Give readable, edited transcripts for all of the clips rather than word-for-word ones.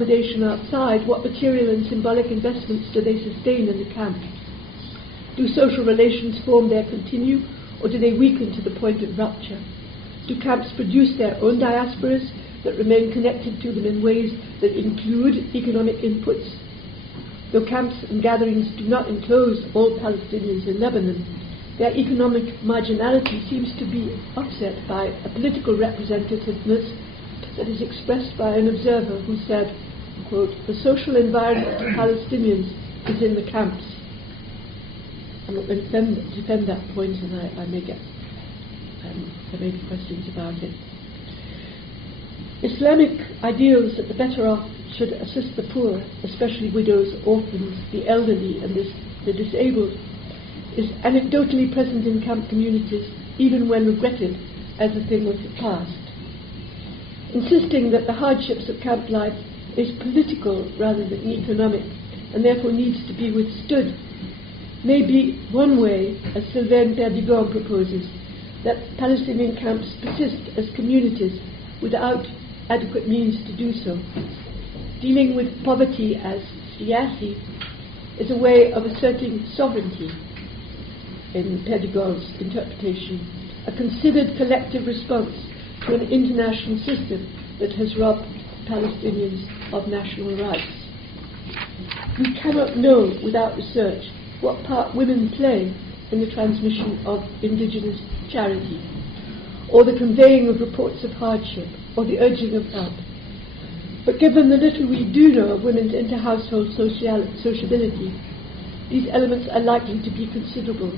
accommodation outside, what material and symbolic investments do they sustain in the camp? Do social relations form there continue, or do they weaken to the point of rupture? Do camps produce their own diasporas that remain connected to them in ways that include economic inputs? Though camps and gatherings do not enclose all Palestinians in Lebanon, their economic marginality seems to be offset by a political representativeness that is expressed by an observer who said, quote, "The social environment of Palestinians is in the camps." I'm not going to defend that point, and I may get there may be questions about it. Islamic ideals that the better off should assist the poor, especially widows, orphans, the elderly, and the disabled, is anecdotally present in camp communities, even when regretted as a thing of the past. Insisting that the hardships of camp life is political rather than economic, and therefore needs to be withstood, may be one way, as Sylvain Perdigon proposes, that Palestinian camps persist as communities without adequate means to do so. Dealing with poverty as siyasi is a way of asserting sovereignty, in Perdigon's interpretation, a considered collective response to an international system that has robbed Palestinians of national rights. We cannot know without research what part women play in the transmission of indigenous charity, or the conveying of reports of hardship, or the urging of help. But given the little we do know of women's inter-household sociability, these elements are likely to be considerable.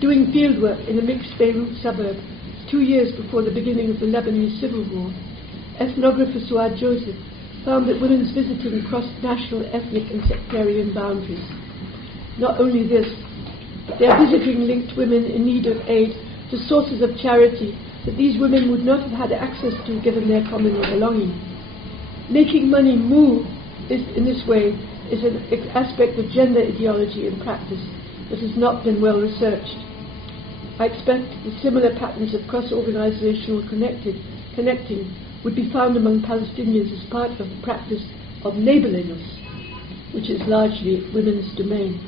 Doing fieldwork in a mixed Beirut suburb 2 years before the beginning of the Lebanese civil war, ethnographer Suad Joseph found that women's visiting crossed national, ethnic and sectarian boundaries. Not only this, their visiting linked women in need of aid to sources of charity that these women would not have had access to given their communal belonging. Making money move in this way is an aspect of gender ideology in practice that has not been well researched. I expect that similar patterns of cross-organizational connecting would be found among Palestinians as part of the practice of neighborliness, which is largely women's domain.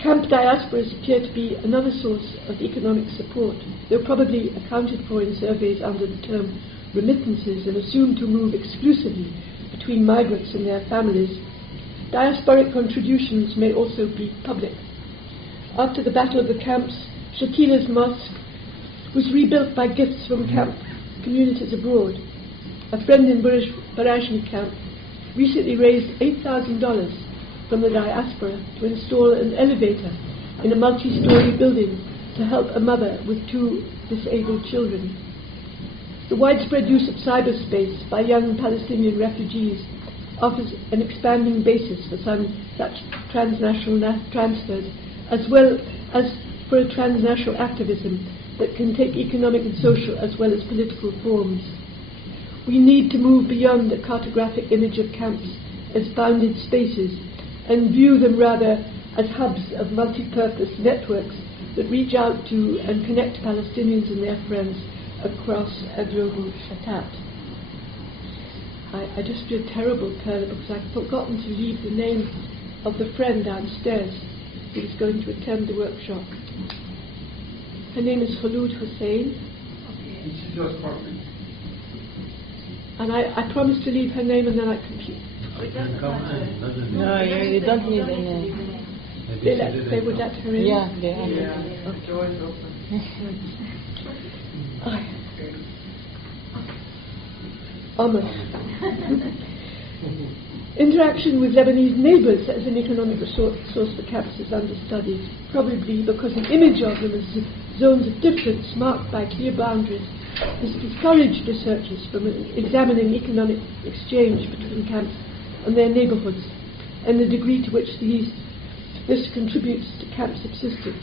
Camp diasporas appear to be another source of economic support, though probably accounted for in surveys under the term remittances and assumed to move exclusively between migrants and their families. Diasporic contributions may also be public. After the Battle of the Camps, Shatila's mosque was rebuilt by gifts from camp communities abroad. A friend in Barajni camp recently raised $8,000 from the diaspora to install an elevator in a multi-story building to help a mother with 2 disabled children. The widespread use of cyberspace by young Palestinian refugees offers an expanding basis for some such transnational transfers, as well as for a transnational activism that can take economic and social as well as political forms. We need to move beyond the cartographic image of camps as bounded spaces and view them rather as hubs of multi-purpose networks that reach out to and connect Palestinians and their friends across a global shatat. I just feel terrible, Perla, because I've forgotten to leave the name of the friend downstairs who is going to attend the workshop. Her name is Khulud Hussein. And I promised to leave her name and then I completely... No, you don't need any. They would let her in? Yeah, they are. Almost. Interaction with Lebanese neighbours as an economic source for camps is understudied, probably because an image of them as zones of difference marked by clear boundaries has discouraged researchers from examining economic exchange between camps and their neighbourhoods, and the degree to which this contributes to camp subsistence.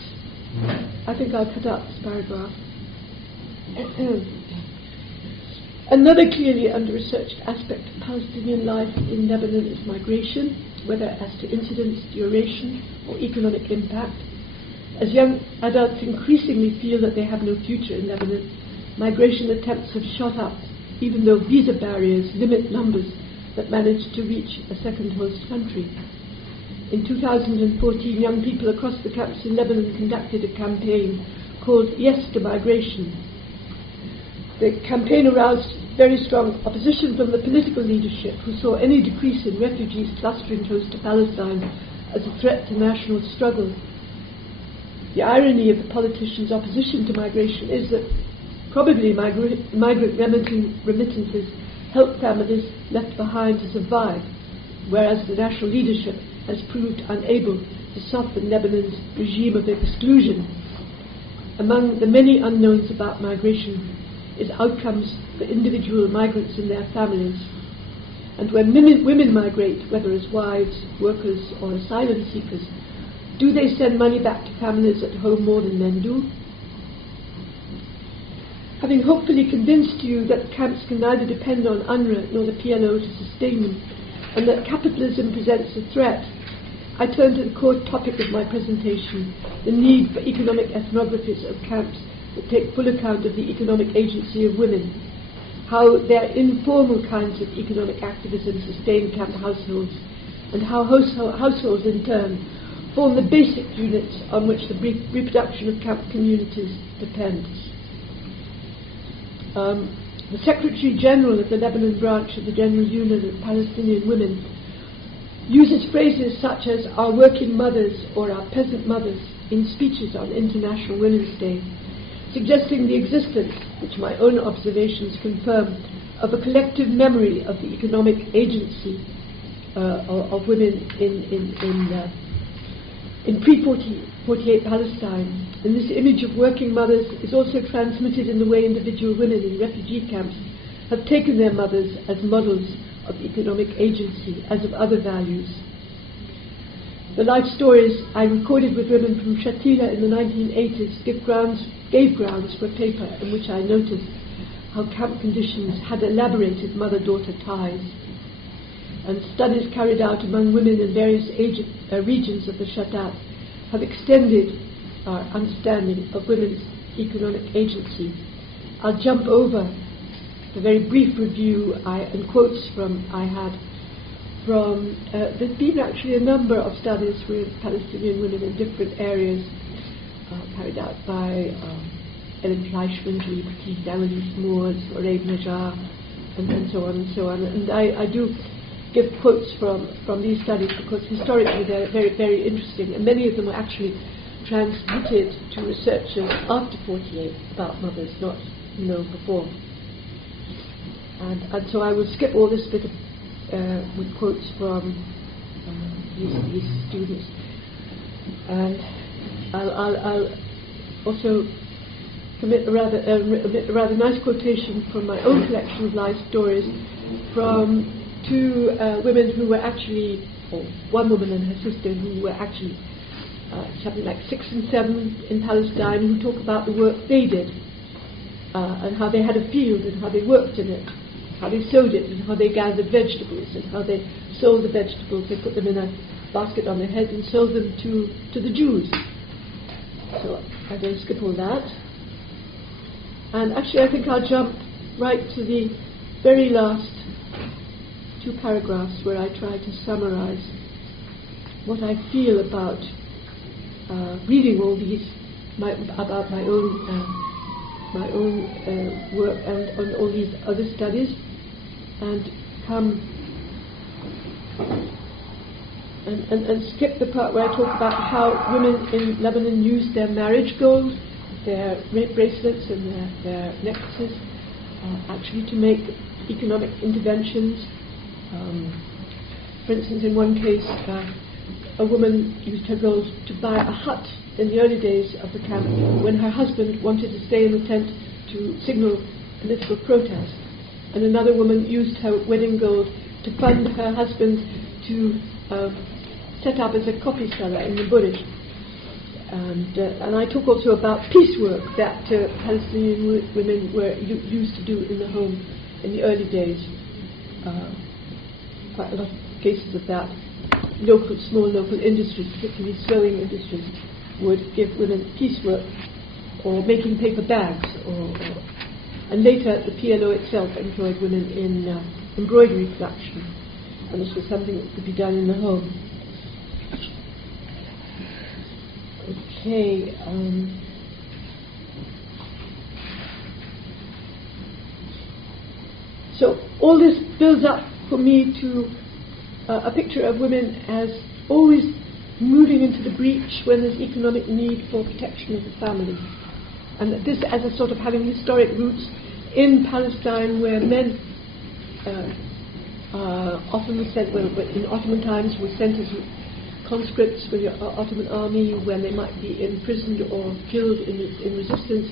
I think I'll cut out this paragraph. Another clearly under-researched aspect of Palestinian life in Lebanon is migration, whether as to incidence, duration, or economic impact. As young adults increasingly feel that they have no future in Lebanon, migration attempts have shot up, even though visa barriers limit numbers that manage to reach a second host country. In 2014, young people across the camps in Lebanon conducted a campaign called Yes to Migration. The campaign aroused very strong opposition from the political leadership, who saw any decrease in refugees clustering close to Palestine as a threat to national struggle. The irony of the politicians' opposition to migration is that probably migrant remittances help families left behind to survive, whereas the national leadership has proved unable to soften Lebanon's regime of exclusion. Among the many unknowns about migration is outcomes for individual migrants and their families. And when women migrate, whether as wives, workers or asylum seekers, do they send money back to families at home more than men do? Having hopefully convinced you that camps can neither depend on UNRWA nor the PLO to sustain them, and that capitalism presents a threat, I turn to the core topic of my presentation, the need for economic ethnographies of camps that take full account of the economic agency of women, how their informal kinds of economic activism sustain camp households, and how households in turn form the basic units on which the reproduction of camp communities depends. The Secretary General of the Lebanon branch of the General Union of Palestinian Women uses phrases such as our working mothers or our peasant mothers in speeches on International Women's Day, suggesting the existence, which my own observations confirm, of a collective memory of the economic agency of women in pre-48 Palestine. And this image of working mothers is also transmitted in the way individual women in refugee camps have taken their mothers as models of economic agency, as of other values. The life stories I recorded with women from Shatila in the 1980s gave grounds for a paper in which I noticed how camp conditions had elaborated mother-daughter ties. And studies carried out among women in various regions of the Shatat have extended our understanding of women's economic agency. I'll jump over the very brief review and quotes I had from, there's been actually a number of studies with Palestinian women in different areas carried out by Ellen Fleischman, Julie Petit, Annalise Moores, Raib Najjar, and so on and so on. And I do give quotes from these studies because historically they're very, very interesting, and many of them were actually transmitted to researchers after 48 about mothers, not before. And so I will skip all this bit of, with quotes from these students, and I'll also commit a rather nice quotation from my own collection of life stories from two women who were actually, or one woman and her sister who were actually something like 6 and 7 in Palestine, who talk about the work they did and how they had a field and how they worked in it, how they sowed it and how they gathered vegetables and how they sold the vegetables. They put them in a basket on their head and sold them to the Jews. So I'm going to skip all that. And actually I think I'll jump right to the very last 2 paragraphs where I try to summarize what I feel about reading all these, about my own work and on all these other studies, and come and skip the part where I talk about how women in Lebanon use their marriage gold, their bracelets and their necklaces, actually to make economic interventions. For instance, in one case, a woman used her gold to buy a hut in the early days of the camp when her husband wanted to stay in the tent to signal political protest. And another woman used her wedding gold to fund her husband to set up as a coffee seller in the Buddhist. And I talk also about piecework that Palestinian women were used to do in the home in the early days. Quite a lot of cases of that. Small local industries, particularly sewing industries, would give women piecework or making paper bags or And later, the PLO itself employed women in embroidery production, and this was something that could be done in the home. Okay. So all this builds up for me to a picture of women as always moving into the breach when there's economic need for protection of the family. And this as a sort of having historic roots in Palestine, where men often were sent, well, in Ottoman times were sent as conscripts for the Ottoman army when they might be imprisoned or killed in resistance.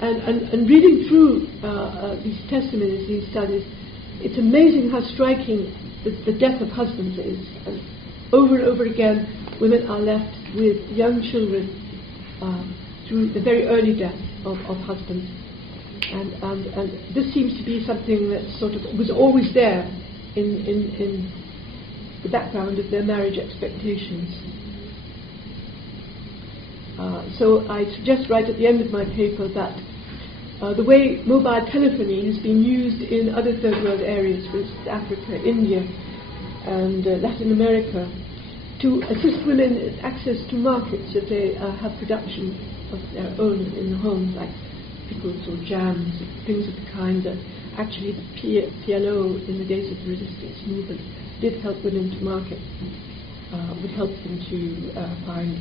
And reading through these testimonies, these studies, it's amazing how striking the death of husbands is. And over and over again, women are left with young children through the very early death of husbands. And this seems to be something that sort of was always there in the background of their marriage expectations. So I suggest right at the end of my paper that the way mobile telephony has been used in other third world areas, for instance Africa, India and Latin America, to assist women in access to markets if they have production of their own in the homes, like pickles or jams, things of the kind that actually the PLO in the days of the resistance movement did help women to market, would help them to find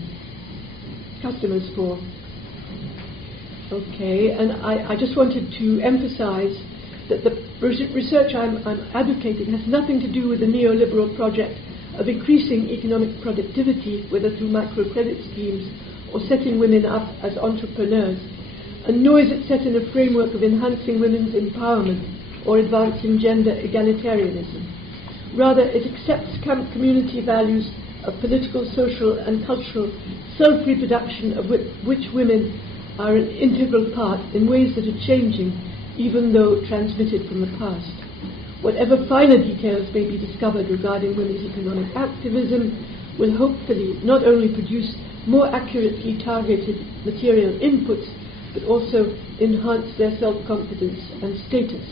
customers for. Okay, and I just wanted to emphasize that the research I'm advocating has nothing to do with the neoliberal project of increasing economic productivity, whether through microcredit schemes or setting women up as entrepreneurs, and nor is it set in a framework of enhancing women's empowerment or advancing gender egalitarianism. Rather, it accepts community values of political, social and cultural self-reproduction of which women are an integral part in ways that are changing, even though transmitted from the past. Whatever finer details may be discovered regarding women's economic activism will hopefully not only produce more accurately targeted material inputs, but also enhance their self-confidence and status.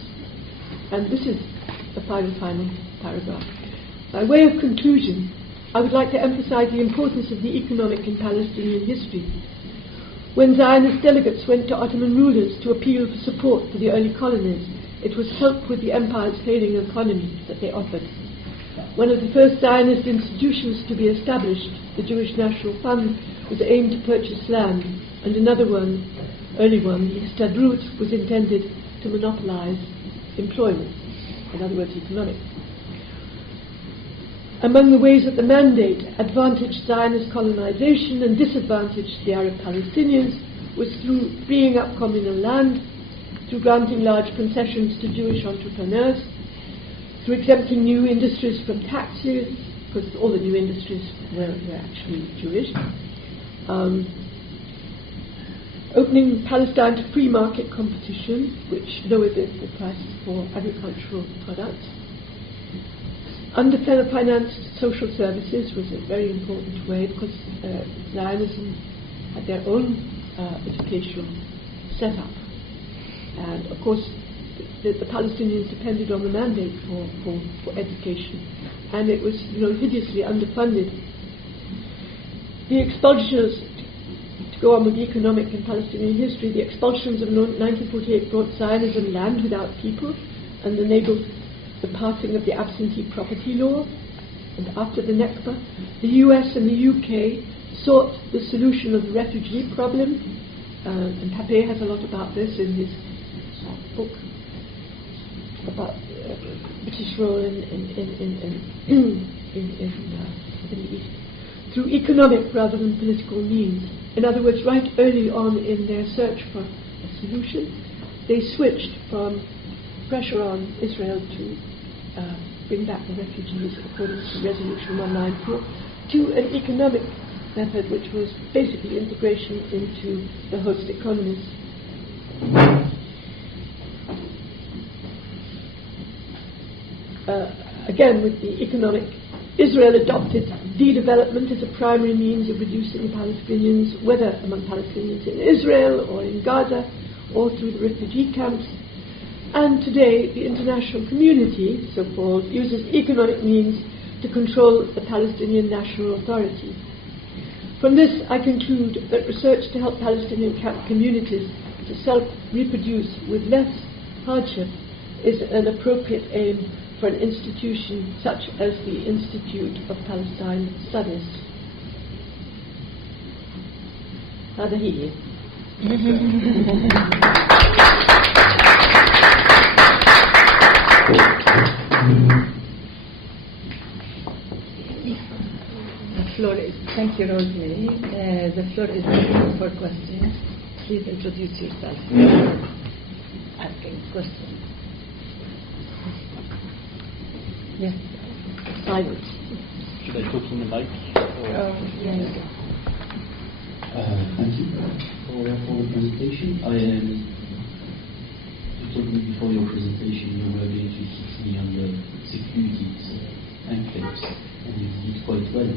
And this is the final paragraph. By way of conclusion, I would like to emphasize the importance of the economic in Palestinian history. When Zionist delegates went to Ottoman rulers to appeal for support for the early colonies, it was help with the empire's failing economy that they offered. One of the first Zionist institutions to be established, the Jewish National Fund, was aimed to purchase land, and another one, early one, the Histadrut, was intended to monopolize employment, in other words, economic. Among the ways that the mandate advantaged Zionist colonization and disadvantaged the Arab Palestinians was through freeing up communal land, through granting large concessions to Jewish entrepreneurs, through exempting new industries from taxes, because all the new industries were actually Jewish, opening Palestine to free market competition, which lowered the prices for agricultural products. Under-financed social services was a very important way, because Zionism had their own educational setup. And of course, the Palestinians depended on the mandate for education. And it was, hideously underfunded. The expulsions, to go on with the economic and Palestinian history, the expulsions of 1948 brought Zionism land without people and enabled the passing of the absentee property law. And after the Nakba, the US and the UK sought the solution of the refugee problem, and Pape has a lot about this in his book about British role in the East, through economic rather than political means. In other words, right early on in their search for a solution, they switched from pressure on Israel to bring back the refugees according to Resolution 194 to an economic method which was basically integration into the host economies. Again, with the economic, Israel adopted de-development as a primary means of reducing Palestinians, whether among Palestinians in Israel or in Gaza or through the refugee camps. And today, the international community, so-called, uses economic means to control the Palestinian National Authority. From this, I conclude that research to help Palestinian camp communities to self-reproduce with less hardship is an appropriate aim for an institution such as the Institute of Palestine Studies. هذا هي. The floor is, thank you, Rosemary. The floor is open for questions. Please introduce yourself. Asking questions. Yes. Silence. Should I talk in the mic? Yes. Thank you for the presentation. You told me before your presentation you were going to hit me on the securities enclaves, and you did quite well.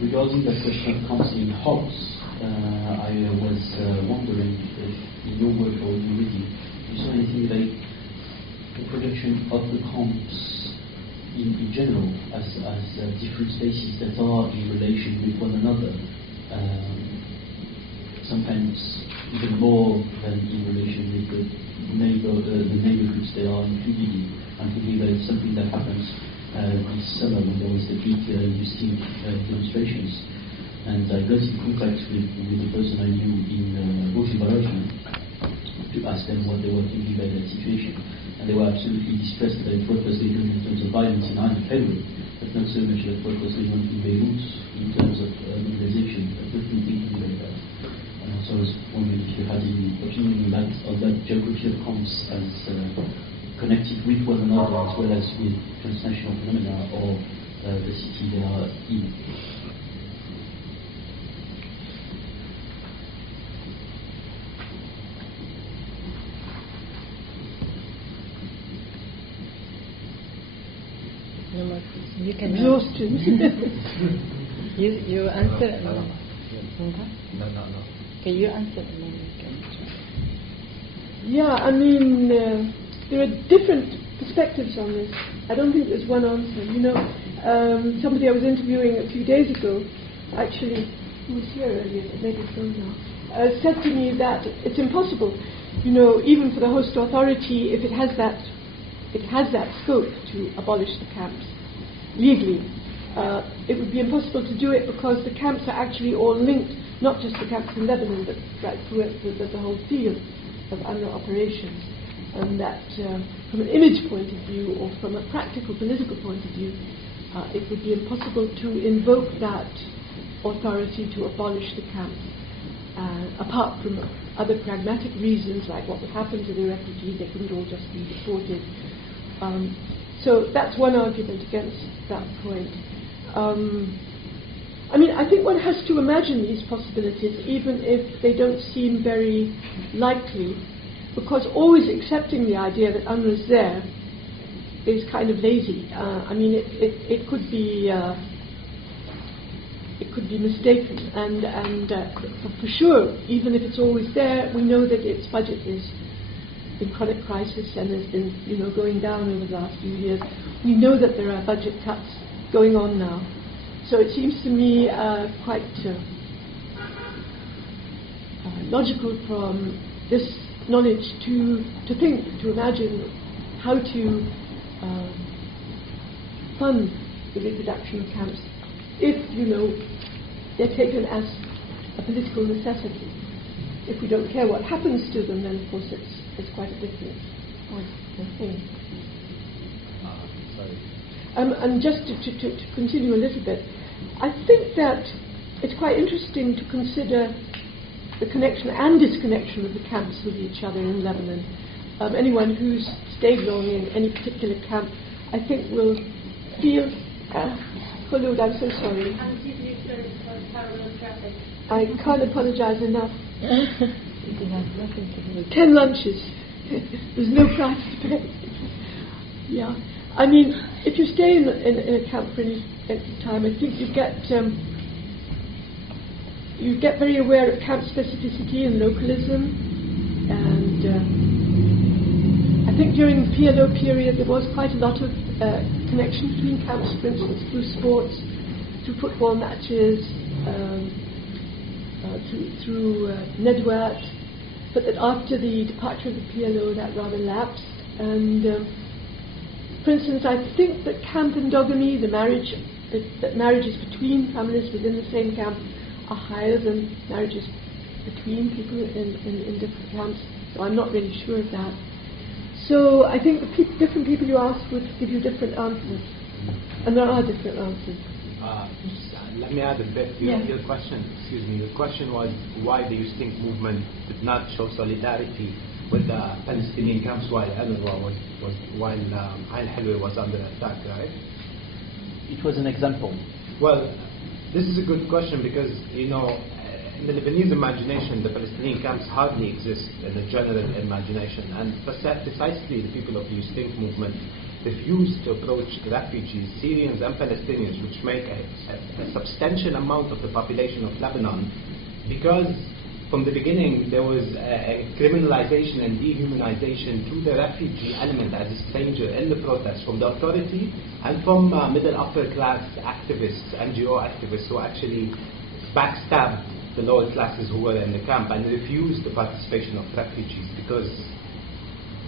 Regarding the question of camps in hogs, I was wondering if in your work or in your reading you saw anything like the production of the camps in general as different spaces that are in relation with one another, sometimes even more than in relation with the neighborhoods they are included in. I'm thinking that it's something that happens this summer when there was the big Justin demonstrations, and I got in contact with the person I knew in Rotterdam to ask them what they were thinking about that situation, and they were absolutely distressed about what was going on in terms of violence in February, but not so much about what was going on in Beirut in terms of mobilization, but different thinking about that. And so I was wondering if you had any opinion on that geography of camps as connected with one another as well as with transnational phenomena or the city they are in. You can Exhaustion. you answer. No. Can you answer? Yeah, I mean, there are different perspectives on this. I don't think there's one answer. You know, somebody I was interviewing a few days ago, actually, who was here earlier, but maybe it's gone now, said to me that it's impossible, you know, even for the host authority, if it has that scope to abolish the camps legally. It would be impossible to do it because the camps are actually all linked, not just the camps in Lebanon, but right through the whole field of UNRWA operations. And that from an image point of view or from a practical political point of view, it would be impossible to invoke that authority to abolish the camps, apart from other pragmatic reasons like what would happen to the refugees. They couldn't all just be deported. So that's one argument against that point. I mean, I think one has to imagine these possibilities even if they don't seem very likely, because always accepting the idea that UNRWA is there is kind of lazy. I mean, it could be mistaken, and for sure, even if it's always there, we know that its budget is in chronic crisis and has been, you know, going down over the last few years. We know that there are budget cuts going on now, so it seems to me quite logical from this knowledge to think, to imagine how to fund the reproduction of camps if, you know, they're taken as a political necessity. If we don't care what happens to them, then of course it's quite a different thing. And just to continue a little bit, I think that it's quite interesting to consider the connection and disconnection of the camps with each other in Lebanon. Anyone who's stayed long in any particular camp, I think will feel... Khulud, I'm so sorry. I can't apologize enough. 10 lunches. There's no price to pay. Yeah. I mean, if you stay in a camp for any time, I think you get very aware of camp specificity and localism. I think during the PLO period there was quite a lot of connection between camps, for instance, through sports, through football matches, through Nedwat, but that after the departure of the PLO that rather lapsed. And for instance, I think that camp endogamy, that marriages between families within the same camp are higher than marriages between people in different camps, so I'm not really sure of that. So I think the different people you ask would give you different answers, and there are different answers. Let me add a bit. Your question, your question was why the Youth Think movement did not show solidarity with the Palestinian camps while Al-Halwa while Al-Halwa was under attack, right? It was an example. Well, this is a good question because, in the Lebanese imagination, the Palestinian camps hardly exist in the general imagination, and precisely the people of the Youth Think movement refused to approach refugees, Syrians and Palestinians, which make a substantial amount of the population of Lebanon, because from the beginning there was a criminalization and dehumanization to the refugee element as a stranger in the protest from the authority and from middle upper class activists, NGO activists, who actually backstabbed the lower classes who were in the camp and refused the participation of refugees because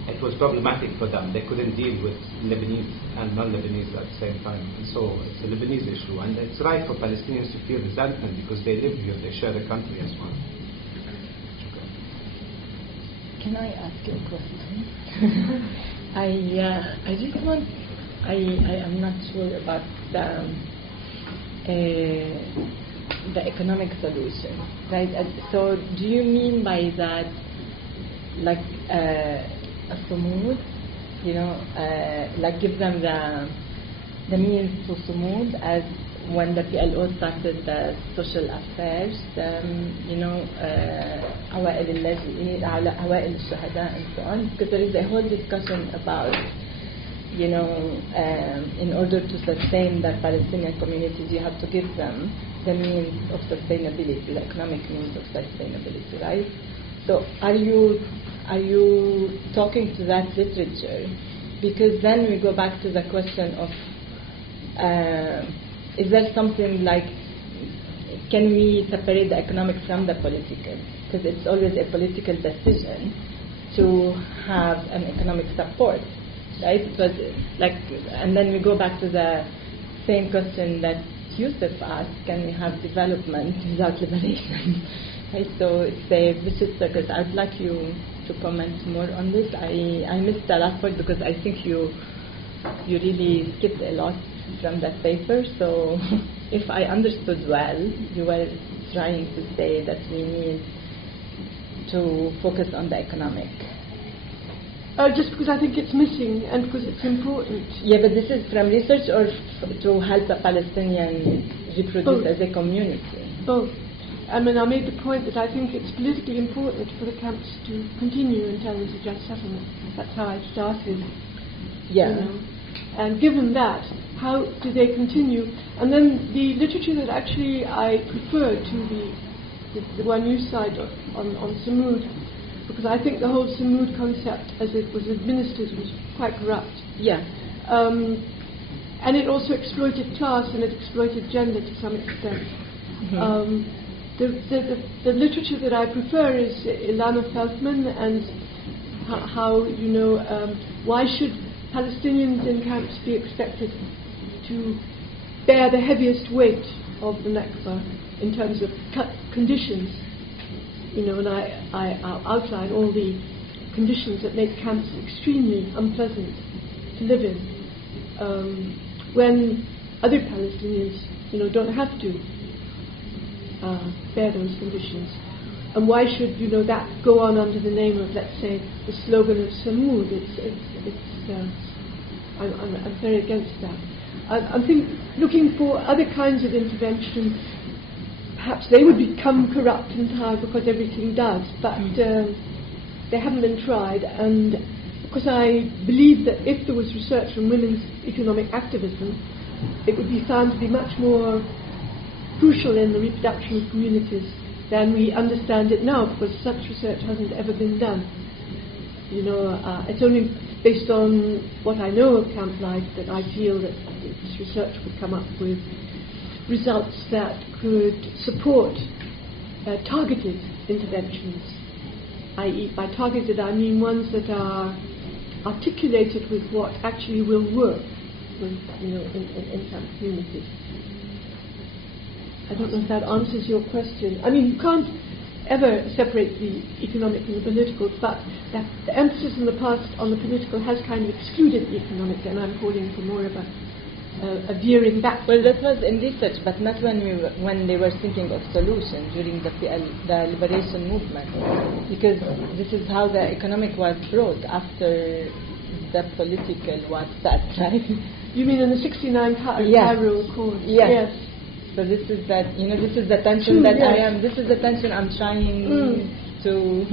it was problematic for them. They couldn't deal with Lebanese and non-Lebanese at the same time. And so it's a Lebanese issue. And it's right for Palestinians to feel resentment because they live here, they share the country as well. Can I ask you a question? I just want, I am not sure about the economic solution, right? So do you mean by that like a sumud, like give them the means to sumud, as when the PLO started the social affairs, أوائل اللاجئين, أوائل الشهداء and so on, because there is a whole discussion about, in order to sustain the Palestinian communities, you have to give them the means of sustainability, the economic means of sustainability, right? So are you talking to that literature? Because then we go back to the question of is there something like, can we separate the economic from the political? Because it's always a political decision to have an economic support, right? But and then we go back to the same question that Yusuf asked: can we have development without liberation? Right, so it's a vicious circle. I'd like you to comment more on this. I missed the last part because I think you really skipped a lot from that paper. So if I understood well, you were trying to say that we need to focus on the economic. Just because I think it's missing and because it's important. Yeah, but this is from research or to help the Palestinians reproduce Both. As a community? Both. I mean, I made the point that I think it's politically important for the camps to continue in terms of just settlement. That's how I started. Yeah. And given that, how do they continue? And then the literature that actually I prefer to the one you cite on Samud, because I think the whole Samud concept as it was administered was quite corrupt. Yeah. And it also exploited class and it exploited gender to some extent. Mm-hmm. The literature that I prefer is Ilana Feldman and how why should Palestinians in camps be expected to bear the heaviest weight of the Nakba in terms of conditions, and I outline all the conditions that make camps extremely unpleasant to live in, when other Palestinians, don't have to bear those conditions. And why should that go on under the name of, let's say, the slogan of Samud? I'm very against that. I'm looking for other kinds of intervention. Perhaps they would become corrupt in time because everything does, but they haven't been tried. And because I believe that if there was research on women's economic activism, it would be found to be much more crucial in the reproduction of communities than we understand it now, because such research hasn't ever been done. You know, it's only based on what I know of camp life that I feel that this research would come up with results that could support targeted interventions. I.e., by targeted I mean ones that are articulated with what actually will work, in camp communities. I don't know if that answers your question. I mean, you can't ever separate the economic and the political, but the emphasis in the past on the political has kind of excluded the economic, and I'm calling for more of a veering back. Well, that was in research, but not when they were thinking of solutions during the liberation movement, because this is how the economic was brought after the political was that time. You mean in the 69 Yes. Cairo Accord? Yes. So this is that, this is the tension that yes. this is the tension I'm trying to...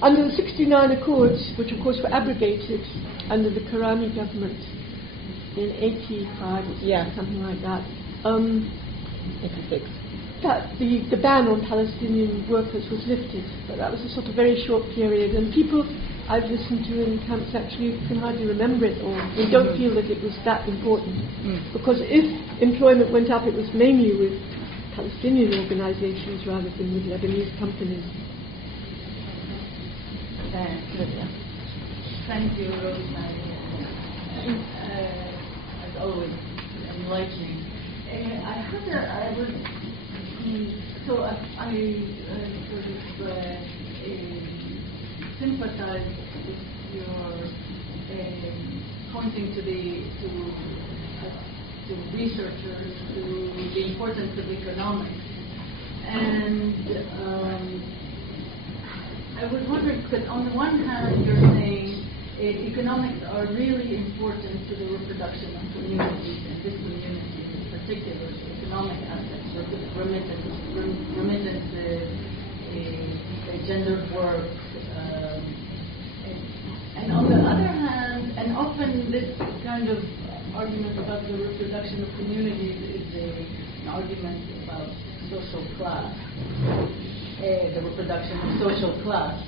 Under the 69 Accords, which of course were abrogated under the Karami government in 85 or something like that, 86. That the ban on Palestinian workers was lifted, but that was a sort of very short period, and people I've listened to in camps actually can hardly remember it, or they don't feel that it was that important. Because if employment went up, it was mainly with Palestinian organizations rather than with Lebanese companies. Thank you, Rosemary. As always, enlightening. I sympathize with your pointing to researchers to the importance of economics, and I was wondering, because on the one hand you're saying economics are really important to the reproduction of communities, and this community in particular, economic aspects, remittances, gender work, and on the other hand, and often this kind of argument about the reproduction of communities is an argument about social class, the reproduction of social class.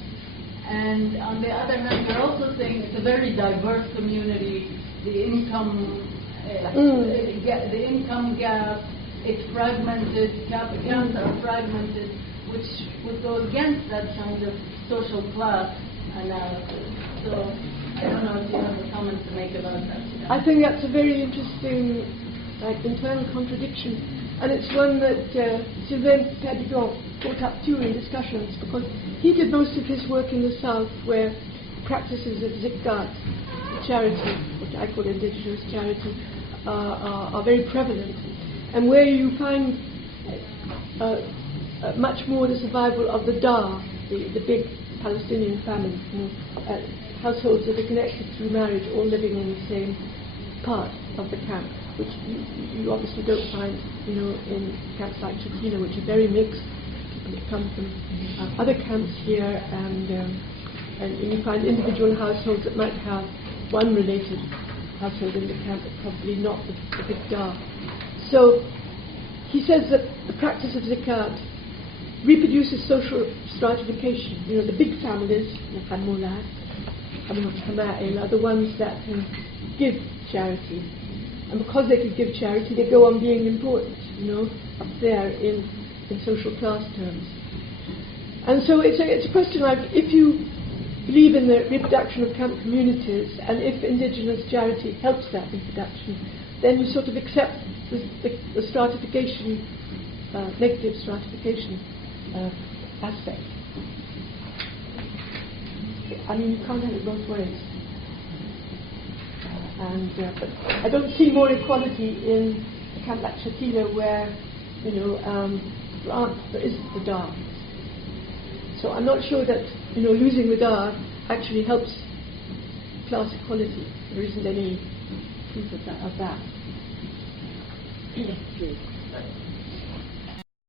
And on the other hand, you're also saying it's a very diverse community. The income, the income gap, it's fragmented. Camps are fragmented, which would go against that kind of social class analysis. So I don't know if you have a comment to make about that. I think that's a very interesting, internal contradiction, and it's one that Sylvain Perdigon brought up too in discussions, because he did most of his work in the South, where practices of zakat, charity, what I call indigenous charity, are very prevalent, and where you find much more the survival of the Dar, the big Palestinian family, households that are connected through marriage, all living in the same part of the camp, which you obviously don't find, in camps like Chakina, which are very mixed. People that come from other camps here, and you find individual households that might have one related household in the camp, but probably not the big Dar. So he says that the practice of zakat reproduces social stratification. The big families, the Hamulat, Hama'il, are the ones that can give charity. And because they can give charity, they go on being important, up there in social class terms. And so it's a question like, if you believe in the reproduction of camp communities, and if indigenous charity helps that reproduction, then you sort of accept the stratification, negative stratification aspect. I mean, you can't have it both ways. But I don't see more equality in a camp like Shatila, where, there isn't the Dar. So I'm not sure that, losing the Dar actually helps class equality. There isn't any proof of that. Yes, please.